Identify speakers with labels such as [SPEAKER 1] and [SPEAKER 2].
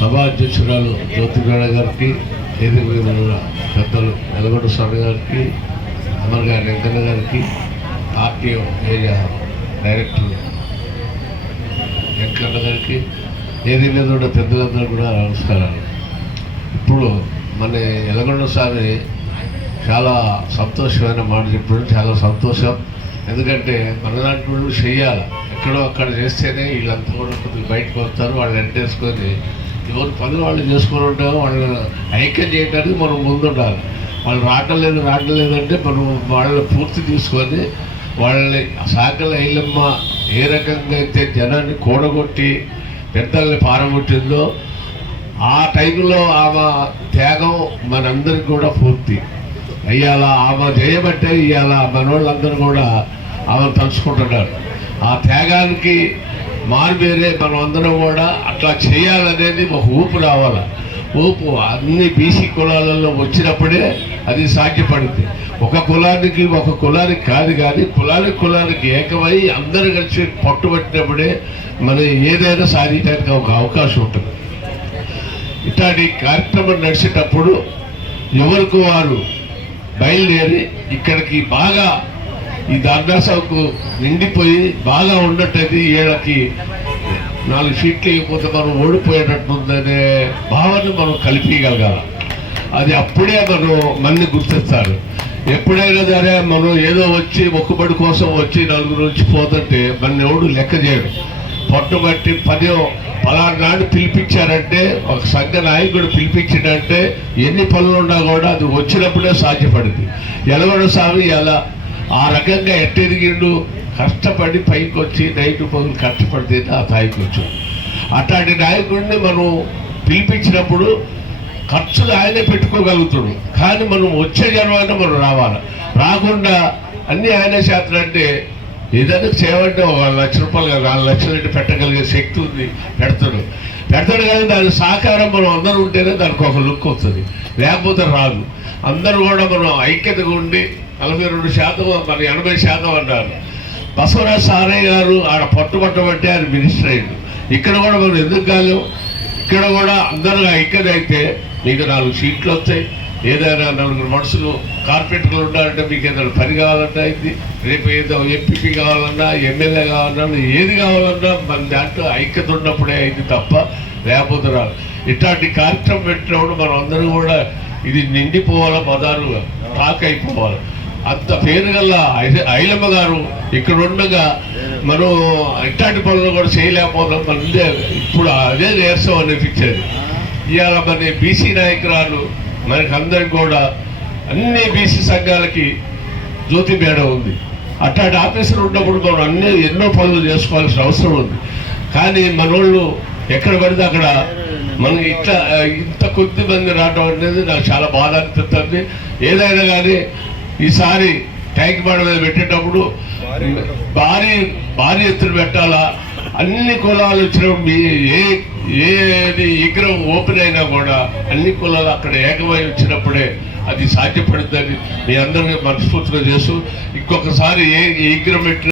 [SPEAKER 1] సభా అధ్యక్షురాలు జ్యోతిగౌడ గారికి వేదిక మీద ఉన్న పెద్దలు నెలగొండ స్వామి గారికి అమర్ గారి వెంకన్న గారికి పార్టీ ఏరియా డైరెక్టర్ వెంకన్న గారికి వేదిక మీద ఉన్న పెద్దలందరూ కూడా నమస్కారాలు. ఇప్పుడు మన ఎలగొండ స్వామి చాలా సంతోషమైన మాట చెప్పడం చాలా సంతోషం. ఎందుకంటే మనలాంటి వాళ్ళు చేయాలి ఎక్కడో అక్కడ చేస్తేనే వీళ్ళంతా కూడా కొద్దిగా బయటకు వస్తారు వాళ్ళు ఎంటేసుకొని ఎవరు పనులు వాళ్ళు చేసుకుని ఉంటారో వాళ్ళని ఐక్యం చేయడానికి మనం ముందుండాలి. వాళ్ళు రావట్లేదు రావట్లేదంటే మనం వాళ్ళని పూర్తి తీసుకొని వాళ్ళని సాకల ఐలమ్మ ఏ రకంగా అయితే జనాన్ని కూడగొట్టి పెద్దల్ని పారగొట్టిందో ఆ టైంలో ఆమె త్యాగం మనందరికి కూడా పూర్తి. అయ్యాల ఆమె చేయబట్టే ఇవాళ మనోళ్ళందరూ కూడా ఆమె తలుచుకుంటున్నారు. ఆ త్యాగానికి మారువేరే మనం అందరం కూడా అట్లా చేయాలనేది ఒక ఊపు రావాలి. ఊపు అన్ని బీసీ కులాలలో వచ్చినప్పుడే అది సాధ్యపడింది. ఒక కులానికి ఒక కులానికి కాదు కానీ కులానికి కులానికి ఏకమై అందరూ కలిసి పట్టుబట్టినప్పుడే మనం ఏదైనా సాధించడానికి ఒక అవకాశం ఉంటుంది. ఇట్లాంటి కార్యక్రమం నడిచేటప్పుడు ఎవరికి వారు బయలుదేరి ఇక్కడికి బాగా ఈ దాదాసాకు నిండిపోయి బాగా ఉన్నట్టయితే వీళ్ళకి నాలుగు సీట్లు ఇవ్వకపోతే మనం ఓడిపోయేటట్టుందనే భావన మనం కలిపియగలగాల. అది అప్పుడే మనం మన్ని గుర్తిస్తారు. ఎప్పుడైనా సరే మనం ఏదో వచ్చి మొక్కుబడి కోసం వచ్చి నలుగురు నుంచి పోతుంటే మన ఎవడు లెక్క చేయడు. పట్టుబట్టి పదో పలానాడు నాడు పిలిపించారంటే ఒక సంఘ నాయకుడు పిలిపించిందంటే ఎన్ని పనులు ఉన్నా కూడా అది వచ్చినప్పుడే సాధ్యపడింది ఎలగడ స్వామి ఎలా ఆ రకంగా ఎట్టెదిగిండు కష్టపడి పైకి వచ్చి నైట్ పగులు కష్టపడితే ఆ స్థాయికి వచ్చాడు. అట్లాంటి నాయకుడిని మనం పిలిపించినప్పుడు ఖర్చులు ఆయనే పెట్టుకోగలుగుతాడు. కానీ మనం వచ్చే జన్మైనా మనం రావాలి. రాకుండా అన్ని ఆయనే అంటే ఏదైనా చేయమంటే ఒక లక్ష రూపాయలు నాలుగు లక్షలు అంటే పెట్టగలిగే శక్తి ఉంది పెడతాడు. పెడతాడు కానీ దాని సహకారం మనం అందరూ ఉంటేనే దానికి ఒక లుక్ వస్తుంది. లేకపోతే రాదు. అందరూ కూడా మనం ఐక్యతగా ఉండి నలభై రెండు శాతం మరి ఎనభై శాతం అన్నారు. బసవరాజ్ సారయ్య గారు ఆడ పట్టుబట్టబట్టి ఆయన మినిస్టర్ అయ్యారు ఇక్కడ కూడా మనం ఎందుకు కాలేం? ఇక్కడ కూడా అందరూ ఐక్యదైతే మీకు నాలుగు సీట్లు వస్తాయి. ఏదైనా నలుగురు మనుషులు కార్పొరేటర్లు ఉండాలంటే మీకు ఏదైనా పని కావాలన్నా అయింది. రేపు ఏదో ఎంపీపీ కావాలన్నా ఎమ్మెల్యే కావాలన్నా ఏది కావాలన్నా మన దాంట్లో ఐక్యత ఉన్నప్పుడే అయింది తప్ప లేకపోతే రాదు. ఇట్లాంటి కార్యక్రమం పెట్టినప్పుడు మనం అందరూ కూడా ఇది నిండిపోవాలా మదారు టాక్ అయిపోవాలి అంత పేరు గల ఐలమ్మ గారు ఇక్కడ ఉండగా మనం ఇట్లాంటి పనులు కూడా చేయలేకపోవడం ఇప్పుడు అదే నేర్సం అనిపించేది. ఇవాళ మన బీసీ నాయకురాలు మనకి అందరికి కూడా అన్ని బీసీ సంఘాలకి జ్యోతి మేడం ఉంది. అట్లాంటి ఆఫీసులు ఉన్నప్పుడు మనం అన్ని ఎన్నో పనులు చేసుకోవాల్సిన అవసరం ఉంది. కానీ మనోళ్ళు ఎక్కడ పడితే అక్కడ మనం ఇట్లా ఇంత కొద్ది మంది రావడం అనేది నాకు చాలా బాధ అనిపిస్తుంది. ఏదైనా కానీ ఈసారి ట్యాంక్ బండ మీద పెట్టేటప్పుడు భారీ భారీ ఎత్తున పెట్టాలా? అన్ని కులాలు వచ్చినప్పుడు మీ ఏ ఏది విగ్రహం ఓపెన్ అయినా కూడా అన్ని కులాలు అక్కడ ఏకమై వచ్చినప్పుడే అది సాధ్యపడుతుందని మీ అందరినీ మనస్ఫూర్తిగా చేస్తూ ఇంకొకసారి ఏ ఏ విగ్రహం పెట్టినా